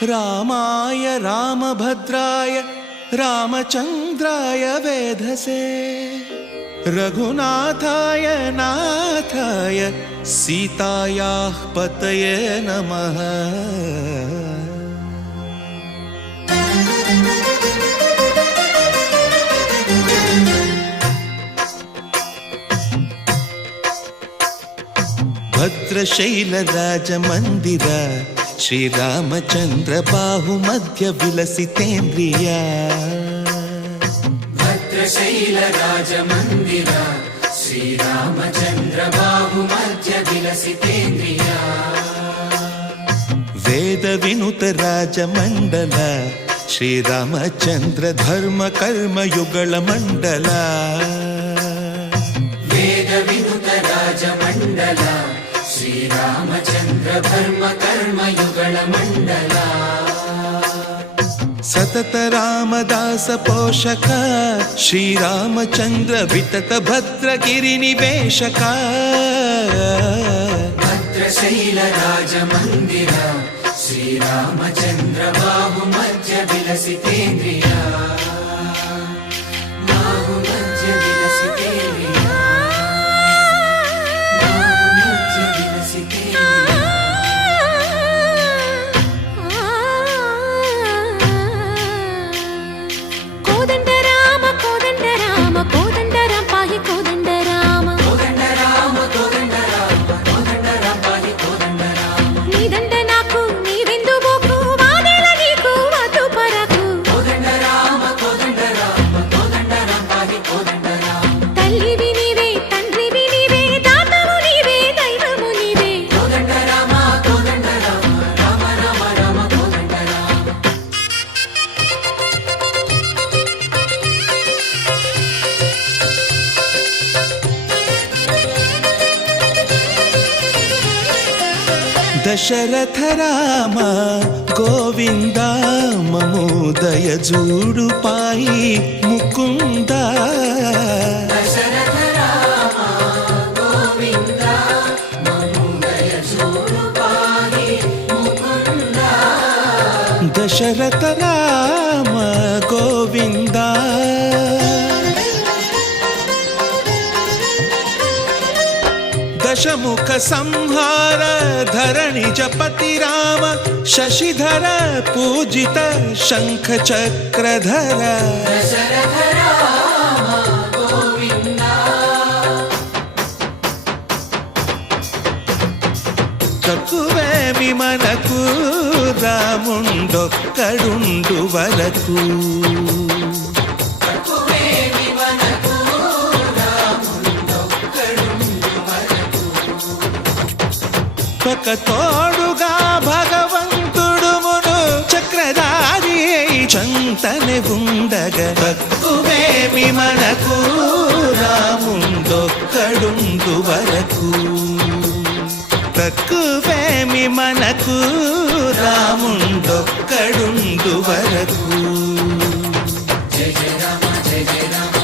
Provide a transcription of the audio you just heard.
रामाय रामभद्राय रामचन्द्राय वेधसे रघुनाथाय नाथाय सीतायाः पतये नमः। भद्रशैलराजमन्दिर श्रीरामचन्द्र बाहुमध्य विलसितेन्द्रिया। भद्रशैलराजमन्दिर श्रीरामचन्द्र बाहुमध्य विलसितेन्द्रिया। वेदविनुत राजमण्डल श्रीरामचन्द्र धर्म कर्म युगल मण्डल। वेदविनुत राजमण्डल श्रीरामचन्द्र धर्म कर्म युगल मण्डल। सतत रामदास पोषक श्रीरामचन्द्र वितत भद्रगिरि निवेशक। भद्रशैल राजमन्दिर श्रीरामचन्द्र बाहुमध्य विलसितेन्द्रिया। बाहुमध्य विलसितेन्द्रिया। बाहुमध्य विलसितेन्द्रिया। कोदंड राम पाहि कोदंड राम। कोदंड राम पाहि कोदंड राम। नी दंड नाकु नीविंदु बोकु वादेल नीकु वतु परकु। कोदंड राम पाहि कोदंड राम। तल्लिवि नीवे तंड्रिवि नीवे दातवु नीवे दैवमु नीवे। कोदंड राम राम राम राम कोदंड राम। दशरथ राम गोविंद ममोदय जूडु पाहि मुकुंद। दशरथ राम गोविंद ममोदय जूडु पाहि मुकुंद। दशरथ राम गोविंद दशमुख संहार धरणि जपति राम शशिधर पूजित शंख चक्रधर। दशरथ राम गोविंद। తక్కువేమి మనకు రాముండొక్కడుండు వరకు। ఒక తోడుగా భగవంతుడు మును చక్రధారి చంతనే ఉండగా తక్కువేమి మనకు రాముండొక్కడుండు వరకు। తక్కువేమి మనకు రాముండొక్కడుండు వరకు। జయ జయ రామ జయ జయ రామ